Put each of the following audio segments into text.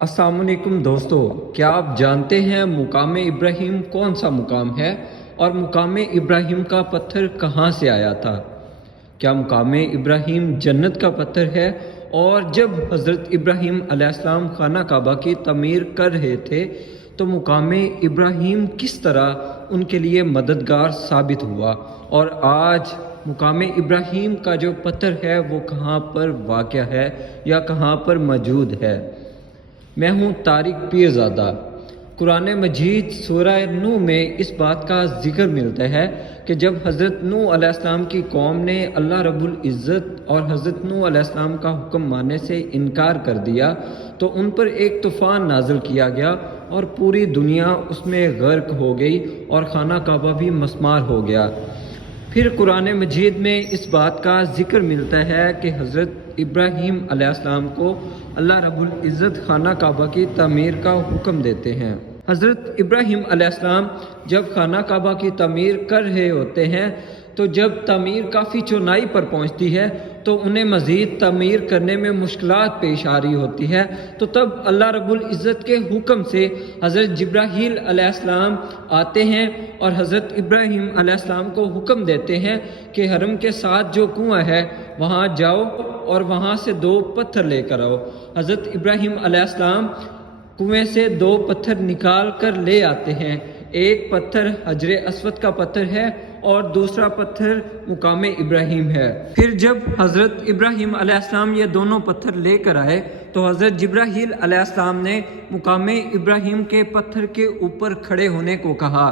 अस्सलाम वालेकुम दोस्तों, क्या आप जानते हैं मुकाम इब्राहिम कौन सा मुकाम है और मुकाम इब्राहिम का पत्थर कहाँ से आया था? क्या मुकाम इब्राहिम जन्नत का पत्थर है? और जब हज़रत इब्राहिम अलैहिस्सलाम खाना काबा की तमीर कर रहे थे तो मुकाम इब्राहिम किस तरह उनके लिए मददगार साबित हुआ? और आज मुकाम इब्राहिम का जो पत्थर है वो कहाँ पर वाक़या है या कहाँ पर मौजूद है? मैं हूँ तारिक पीरज़ादा। कुरान मजीद सूरह नूह में इस बात का जिक्र मिलता है कि जब हज़रत नूह अलैहिस्सलाम की कौम ने अल्लाह रब्बुल इज़्ज़त और हज़रत नूह अलैहिस्सलाम का हुक्म मानने से इनकार कर दिया तो उन पर एक तूफ़ान नाज़िल किया गया और पूरी दुनिया उसमें गर्क हो गई और खाना काबा भी मस्मार हो गया। फिर कुरान मजीद में इस बात का जिक्र मिलता है कि हज़रत इब्राहीम अलैहिस्सलाम को अल्लाह रब्बुल इज़्ज़त खाना काबा की तमीर का हुक्म देते हैं। हज़रत इब्राहीम अलैहिस्सलाम जब खाना काबा की तमीर कर रहे होते हैं तो जब तमीर काफ़ी चौनाई पर पहुंचती है तो उन्हें मज़ीद तमीर करने में मुश्किलात पेश आ रही होती है, तो तब अल्लाह रब्बुल इज़्ज़त के हुक्म से हज़रत जिब्राहील अलैहिस्सलाम आते हैं और हज़रत इब्राहीम अलैहिस्सलाम को हुक्म देते हैं कि हरम के साथ जो कुआं है वहाँ जाओ और वहाँ से 2 पत्थर लेकर आओ। हज़रत इब्राहीम अलैहिस्सलाम कुएं से 2 पत्थर निकाल कर ले आते हैं। एक पत्थर हजरे अस्वद का पत्थर है और दूसरा पत्थर मुकाम इब्राहिम है। फिर जब हज़रत इब्राहिम अलैहिस्सलाम ये दोनों पत्थर लेकर आए तो हज़रत जिब्राहील अलैहिस्सलाम ने मुकाम इब्राहिम के पत्थर के ऊपर खड़े होने को कहा।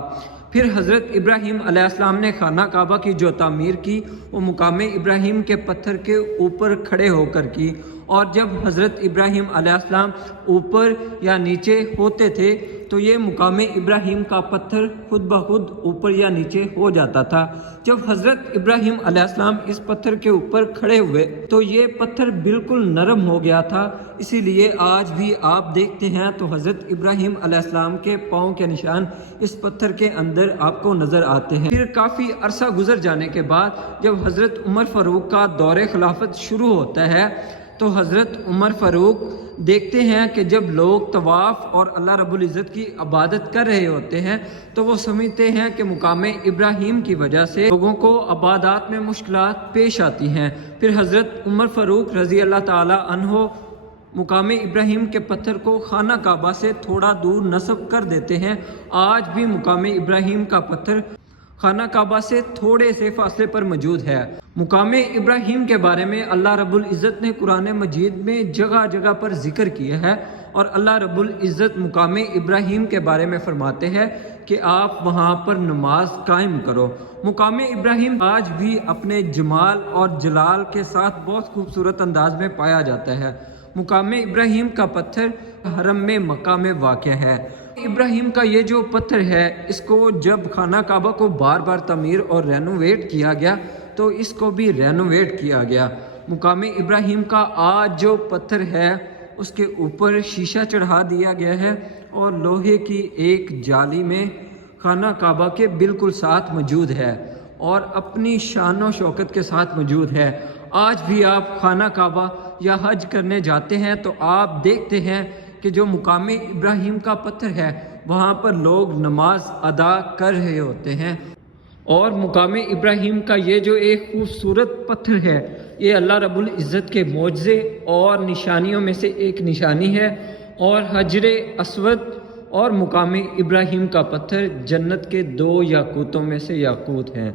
फिर हज़रत इब्राहीम अलैहिस्सलाम ने खाना काबा की जो तामीर की वो मुकाम इब्राहिम के पत्थर के ऊपर खड़े होकर की, और जब हज़रत इब्राहीम अलैहिस्सलाम ऊपर या नीचे होते थे तो ये मुकाम इब्राहिम का पत्थर खुद ब खुद ऊपर या नीचे हो जाता था। जब हज़रत इब्राहीम अलैहिस्सलाम इस पत्थर के ऊपर खड़े हुए तो ये पत्थर बिल्कुल नरम हो गया था, इसीलिए आज भी आप देखते हैं तो हज़रत इब्राहीम अलैहिस्सलाम के पाँव के निशान इस पत्थर के अंदर आपको नज़र आते हैं। फिर काफ़ी अरसा गुजर जाने के बाद जब हज़रत उमर फ़ारूक का दौरे खिलाफत शुरू होता है तो हज़रत उमर फ़ारूक देखते हैं कि जब लोग तवाफ़ और अल्लाह रब्बुल इज़्ज़त की इबादत कर रहे होते हैं तो वो समझते हैं कि मुकाम इब्राहिम की वजह से लोगों को इबादत में मुश्किलात पेश आती हैं। फिर हज़रत उमर फ़ारूक रज़ी अल्लाह ताला अन्हो मुकाम इब्राहिम के पत्थर को खाना काबा से थोड़ा दूर नस्ब कर देते हैं। आज भी मुकाम इब्राहिम का पत्थर खाना काबा से थोड़े से फासले पर मौजूद है। मुकाम इब्राहिम के बारे में अल्लाह रब्बुल इज़्ज़त ने कुरान मजीद में जगह जगह पर जिक्र किया है और अल्लाह रब्बुल इज़्ज़त मुकाम इब्राहिम के बारे में फरमाते हैं कि आप वहाँ पर नमाज कायम करो। मुकाम इब्राहिम आज भी अपने जमाल और जलाल के साथ बहुत खूबसूरत अंदाज में पाया जाता है। मुकाम इब्राहिम का पत्थर हरम में मक्का में वाक़ है। इब्राहिम का ये जो पत्थर है इसको जब खाना काबा को बार बार तमीर और रेनोवेट किया गया तो इसको भी रेनोवेट किया गया। मुकाम इब्राहिम का आज जो पत्थर है उसके ऊपर शीशा चढ़ा दिया गया है और लोहे की एक जाली में खाना काबा के बिल्कुल साथ मौजूद है और अपनी शान और शौकत के साथ मौजूद है। आज भी आप खाना काबा या हज करने जाते हैं तो आप देखते हैं कि जो मुकाम इब्राहिम का पत्थर है वहाँ पर लोग नमाज अदा कर रहे होते हैं। और मुकाम इब्राहिम का ये जो एक खूबसूरत पत्थर है ये अल्लाह रब्बुल इज़्ज़त के मोज़े और निशानियों में से एक निशानी है, और हजरे अस्वद और मुकाम इब्राहिम का पत्थर जन्नत के 2 याकूतों में से याकूत हैं।